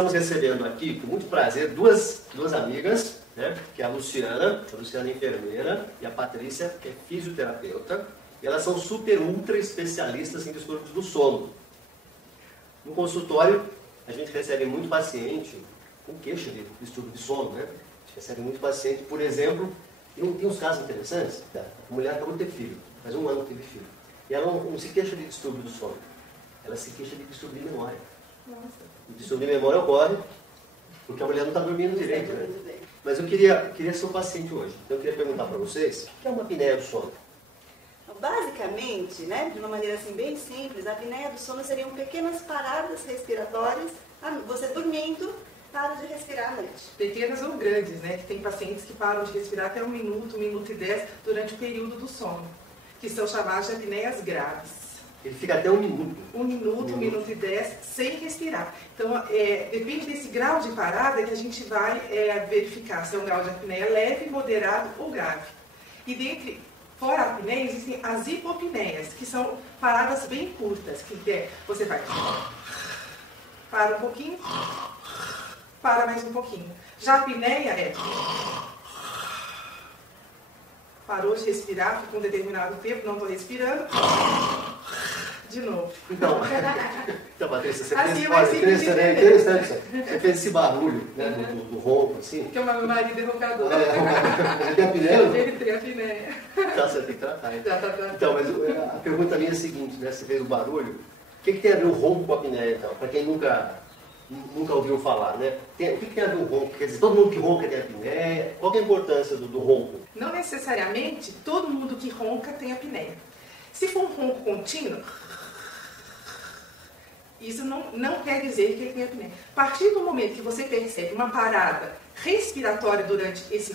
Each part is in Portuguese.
estamos recebendo aqui, com muito prazer, duas amigas, né? Que é a Luciana é enfermeira, e a Patrícia, que é fisioterapeuta. E elas são super ultra especialistas em distúrbios do sono. No consultório, a gente recebe muito paciente com queixa de distúrbio de sono, né? A gente recebe muito paciente, por exemplo, tem uns casos interessantes. A mulher acabou de ter filho, faz 1 ano que teve filho. E ela não se queixa de distúrbio do sono, ela se queixa de distúrbio de memória. Nossa. O distúrbio de memória ocorre porque a mulher não está dormindo direito, né? Mas eu queria ser um paciente hoje. Então eu queria perguntar para vocês, o que é uma apneia do sono? Basicamente, né, de uma maneira assim bem simples, a apneia do sono seriam pequenas paradas respiratórias, você dormindo, para de respirar à noite. Pequenas ou grandes, né? Que tem pacientes que param de respirar até 1 minuto, 1 minuto e 10 durante o período do sono, que são chamadas de apneias graves. Ele fica até 1 minuto. 1 minuto, 1 minuto e 10, sem respirar. Então, depende desse grau de parada que a gente vai verificar se é um grau de apneia leve, moderado ou grave. E fora a apneia, existem as hipopneias, que são paradas bem curtas, que você vai, para um pouquinho, para mais um pouquinho. Já a apneia parou de respirar, ficou um determinado tempo, não estou respirando, de novo. Então Patrícia, você assim, fez, é interessante isso. Você fez esse barulho, né, do ronco, assim. Porque o meu marido é roncador. Você tem apneia? Ele tem apneia. Tá, você tem que tratar. Já tá tratando. Então, mas a pergunta minha é a seguinte, né? Você fez o barulho. O que tem a ver o ronco com a apneia, então? Para quem nunca ouviu falar, né? O que tem a ver o ronco? Quer dizer, todo mundo que ronca tem apneia. Qual que é a importância do ronco? Não necessariamente todo mundo que ronca tem apneia. Se for um ronco contínuo, isso não quer dizer que ele tem apneia. A partir do momento que você percebe uma parada respiratória durante esse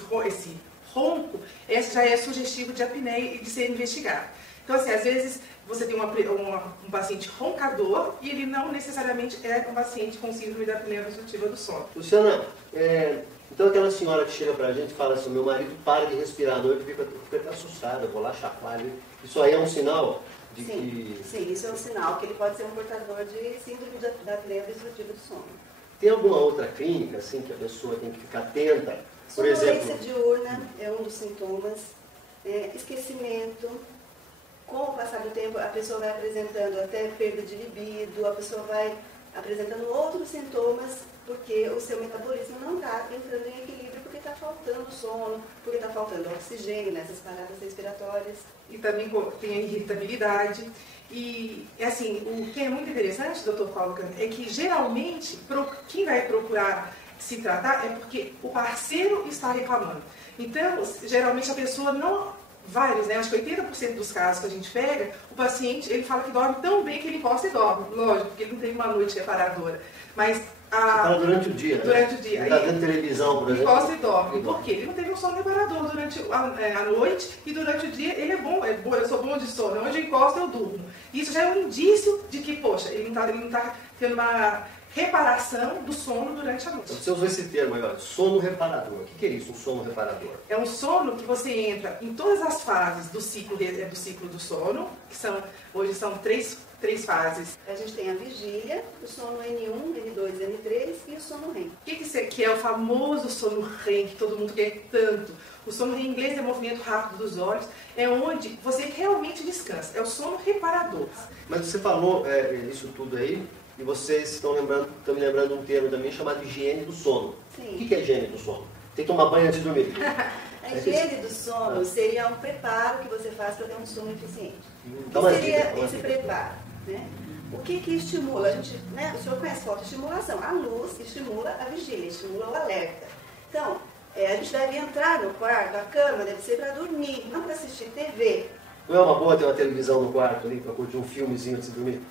ronco, esse já é sugestivo de apneia e de ser investigado. Então, assim, às vezes você tem um paciente roncador e ele não necessariamente é um paciente com síndrome da apneia obstrutiva do sono. Luciana, então aquela senhora que chega pra gente e fala assim, meu marido para de respirar à noite e fica assustada, eu vou lá chacoalho. Isso aí é um sinal de que... Sim, isso é um sinal que ele pode ser um portador de síndrome da apneia obstrutiva do sono. Tem alguma outra clínica, assim, que a pessoa tem que ficar atenta? Por exemplo... Sonolência diurna é um dos sintomas, esquecimento. Com o passar do tempo, a pessoa vai apresentando até perda de libido, a pessoa vai apresentando outros sintomas, porque o seu metabolismo não está entrando em equilíbrio, porque está faltando sono, porque está faltando oxigênio nessas paradas respiratórias. E também tem a irritabilidade. E, assim, o que é muito interessante, Dr. Paulo, é que geralmente, quem vai procurar se tratar é porque o parceiro está reclamando. Então, geralmente a pessoa não... Vários, né? Acho que 80% dos casos que a gente pega, o paciente, ele fala que dorme tão bem que ele encosta e dorme. Lógico, porque ele não tem uma noite reparadora. Mas Você fala durante o dia, durante o dia. Ele está vendo televisão, por exemplo. Encosta e dorme. Por quê? Ele não teve um sono reparador durante a noite e durante o dia ele é bom, eu sou bom de sono. Onde eu encosto, eu durmo. Isso já é um indício de que, poxa, ele não está tendo uma reparação do sono durante a noite. Você usou esse termo aí, ó, sono reparador. O que é isso, um sono reparador? É um sono que você entra em todas as fases do ciclo do sono, que hoje são três fases. A gente tem a vigília, o sono N1, N2, N3 e o sono REM. O que é o famoso sono REM, que todo mundo quer tanto? O sono REM em inglês é movimento rápido dos olhos, é onde você realmente descansa, é o sono reparador. Mas você falou isso tudo aí, e vocês estão me lembrando um termo também chamado de higiene do sono. Sim. O que é higiene do sono? Tem que tomar banho antes de dormir. A higiene do sono seria um preparo que você faz para ter um sono eficiente. Dá O uma que seria dica, esse preparo? Né? O que estimula? O senhor conhece fotoestimulação. A luz estimula a vigília, estimula o alerta. Então, a gente deve entrar no quarto, a cama deve ser para dormir, não para assistir TV. Não é uma boa ter uma televisão no quarto ali para curtir um filmezinho antes de dormir?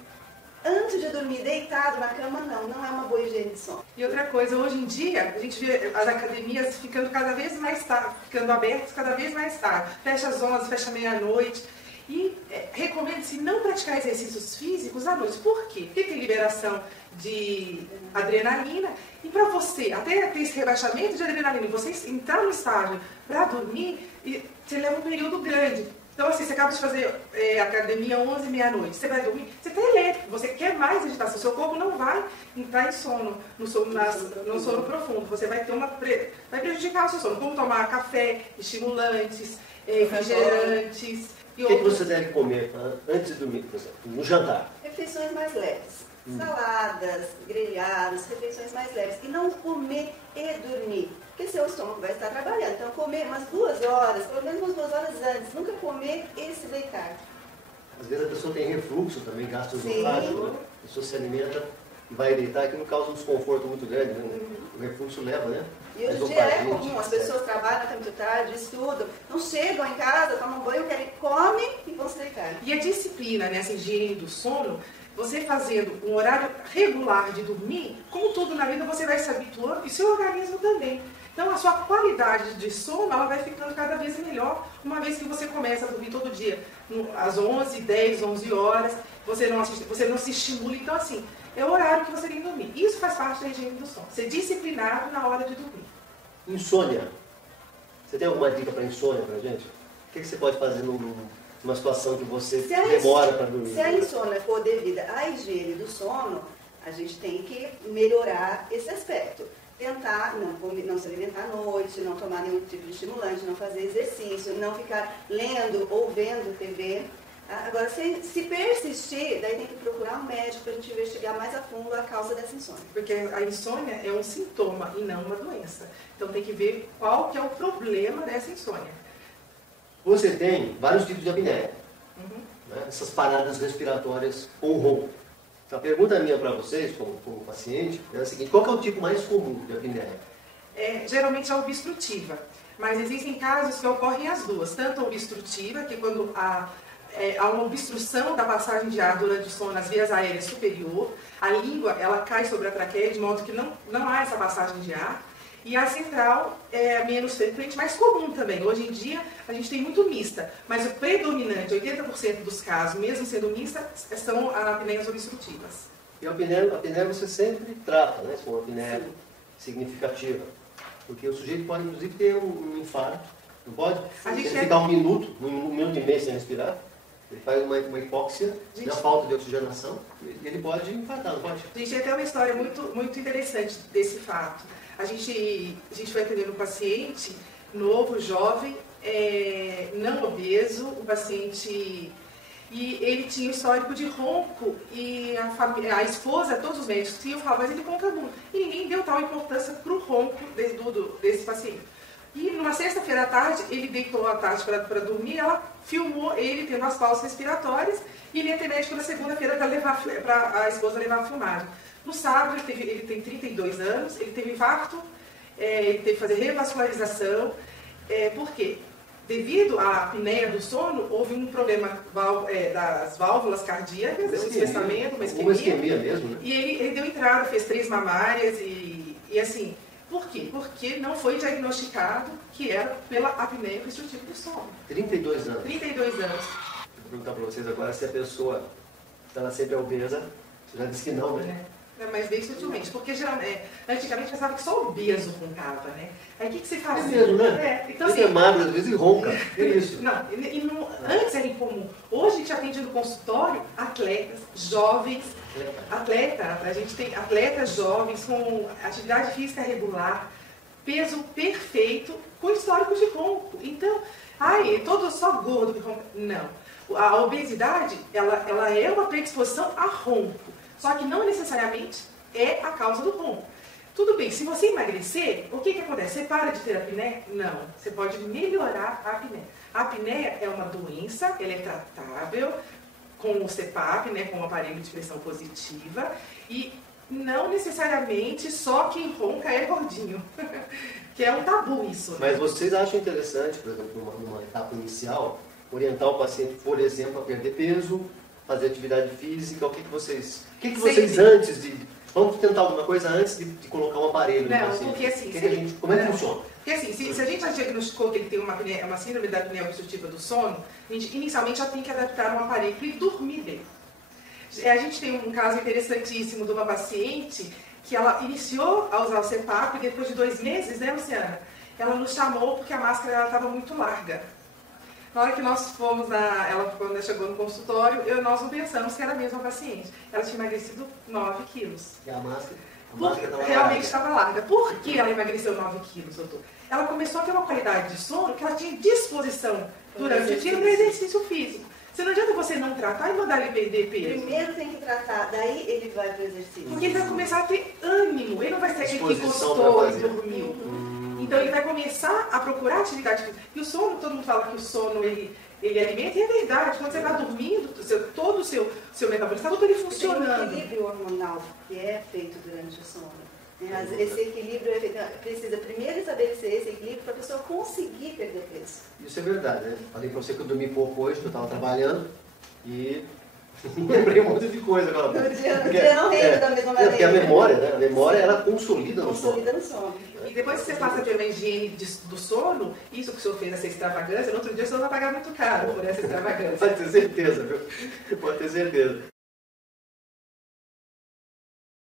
Antes de dormir deitado na cama, não é uma boa higiene de sono. E outra coisa, hoje em dia, a gente vê as academias ficando cada vez mais tarde, ficando abertas cada vez mais tarde. Fecha às 11, fecha meia-noite. E recomenda-se não praticar exercícios físicos à noite. Por quê? Porque tem liberação de adrenalina. E para você, até ter esse rebaixamento de adrenalina, você entrar no estágio para dormir, você leva um período grande. Então, assim, você acaba de fazer academia 11, meia-noite, você vai dormir, você está elétrico, você quer mais agitação, seu corpo não vai entrar em sono, no sono profundo, você vai vai prejudicar o seu sono, como tomar café, estimulantes, refrigerantes. O que você deve comer antes de dormir, por exemplo, no jantar? Refeições mais leves. Saladas, grelhados, refeições mais leves. E não comer e dormir. Porque seu estômago vai estar trabalhando. Então, comer umas 2 horas, pelo menos umas 2 horas antes. Nunca comer e se deitar. Às vezes a pessoa tem refluxo também, gastroesofágico, né? A pessoa se alimenta e vai deitar, aquilo causa um desconforto muito grande, né? O refluxo leva, né? E hoje em dia é comum, as pessoas trabalham até muito tarde, estudam, não chegam em casa, tomam banho, comem e vão se deitar. E a disciplina, né, essa higiene do sono, você fazendo um horário regular de dormir, como tudo na vida, você vai se habituando e seu organismo também. Então a sua qualidade de sono ela vai ficando cada vez melhor, uma vez que você começa a dormir todo dia, às 11, 10, 11 horas, você não se estimula. Então assim, é o horário que você tem que dormir. Isso faz parte da higiene do sono, ser disciplinado na hora de dormir. Insônia. Você tem alguma dica para insônia pra gente? O que você pode fazer numa situação que você demora para dormir? Se a insônia for devida à higiene do sono, a gente tem que melhorar esse aspecto. Tentar não se alimentar à noite, não tomar nenhum tipo de estimulante, não fazer exercício, não ficar lendo ou vendo TV. Agora, se persistir, daí tem que procurar um médico para a gente investigar mais a fundo a causa dessa insônia. Porque a insônia é um sintoma e não uma doença. Então tem que ver qual que é o problema dessa insônia. Você tem vários tipos de apneia. Né? Essas paradas respiratórias com ronco. Então, a pergunta minha para vocês, como paciente, é a seguinte: qual que é o tipo mais comum de apneia? Geralmente é obstrutiva, mas existem casos que ocorrem as duas. Tanto a obstrutiva, que quando há uma obstrução da passagem de ar durante o sono nas vias aéreas superior, a língua ela cai sobre a traqueia de modo que não há essa passagem de ar. E a central é menos frequente, mas comum também. Hoje em dia a gente tem muito mista, mas o predominante, 80% dos casos, mesmo sendo mista, são apneias obstrutivas. E a apneia você sempre trata, né? Se for uma apneia significativa. Porque o sujeito pode, inclusive, ter um infarto. Não pode? Ele ficar um minuto e meio sem respirar. Ele faz uma hipóxia, na falta de oxigenação, e ele pode infartar, não pode? A gente tem até uma história muito, muito interessante desse fato. A gente foi atendendo um paciente novo, jovem, não obeso, um paciente, e ele tinha um histórico de ronco, e a esposa, todos os médicos iam falar, mas ele ronca muito. E ninguém deu tal importância para o ronco desse paciente. E numa sexta-feira à tarde, ele deitou à tarde para dormir, ela filmou ele tendo as pausas respiratórias, e ele ia ter médico na segunda-feira para a esposa levar a filmagem. No sábado, ele tem 32 anos, ele teve infarto, ele teve que fazer revascularização. Por quê? Devido à apneia do sono, houve um problema das válvulas cardíacas, um espessamento, uma isquemia mesmo, né? E ele deu entrada, fez 3 mamárias e assim... Por quê? Porque não foi diagnosticado que era pela apneia obstrutiva do sono. 32 anos. 32 anos. Vou perguntar para vocês agora se a pessoa, se ela sempre é obesa. Você já disse que não, né? Mas bem sutilmente, porque geralmente, antigamente pensava que só obeso roncava, né? Aí o que você fazia? É mesmo, né? Então, ele é magro, às vezes, e ronca. É isso. Antes era incomum. Hoje a gente atende no consultório atletas, jovens, a gente tem atletas jovens com atividade física regular, peso perfeito, com histórico de ronco. Então, todo só gordo que ronca. Não. A obesidade, ela é uma predisposição a ronco. Só que não necessariamente é a causa do ronco. Tudo bem, se você emagrecer, o que acontece? Você para de ter apneia? Não. Você pode melhorar a apneia. A apneia é uma doença, ela é tratável com o CPAP, né, com o aparelho de pressão positiva, e não necessariamente só quem ronca é gordinho. Que é um tabu isso. Né? Mas vocês acham interessante, por exemplo, numa etapa inicial, orientar o paciente, por exemplo, a perder peso, fazer atividade física? O que vocês antes de... Vamos tentar alguma coisa antes de colocar um aparelho no paciente? Porque assim... como é que funciona? Porque assim, se a gente já diagnosticou que ele tem uma síndrome da apneia obstrutiva do sono, a gente inicialmente já tem que adaptar um aparelho para ele dormir bem. A gente tem um caso interessantíssimo de uma paciente que ela iniciou a usar o CPAP e depois de 2 meses, né, Luciana? Ela nos chamou porque a máscara estava muito larga. Na hora que nós fomos, quando ela chegou no consultório, nós não pensamos que era a mesma paciente. Ela tinha emagrecido 9 quilos. E a máscara? Realmente estava larga. Por que ela emagreceu 9 quilos, doutor? Ela começou a ter uma qualidade de sono que ela tinha disposição durante o dia no exercício físico. Você não adianta você não tratar e mandar ele perder peso. Primeiro tem que tratar, daí ele vai para o exercício. Porque ele vai começar a ter ânimo, ele não vai ser aquele que gostou e dormiu. Então ele vai começar a procurar atividade física. E o sono, todo mundo fala que o sono ele alimenta, e é verdade. Quando você está dormindo, todo o seu metabolismo está todo ele funcionando. Tem um equilíbrio hormonal que é feito durante o sono. Esse equilíbrio é feito, precisa primeiro estabelecer esse equilíbrio para a pessoa conseguir perder peso. Isso é verdade, né? Falei pra você que eu dormi pouco hoje, que eu estava trabalhando e lembrei um monte de coisa agora. O dia não rende da mesma maneira. Porque a memória, né? A memória ela consolida no sono. Consolida no sono. E depois que você passa a ter uma higiene do sono, isso que o senhor fez, essa extravagância, no outro dia o senhor vai pagar muito caro por essa extravagância. Pode ter certeza, viu? Pode ter certeza.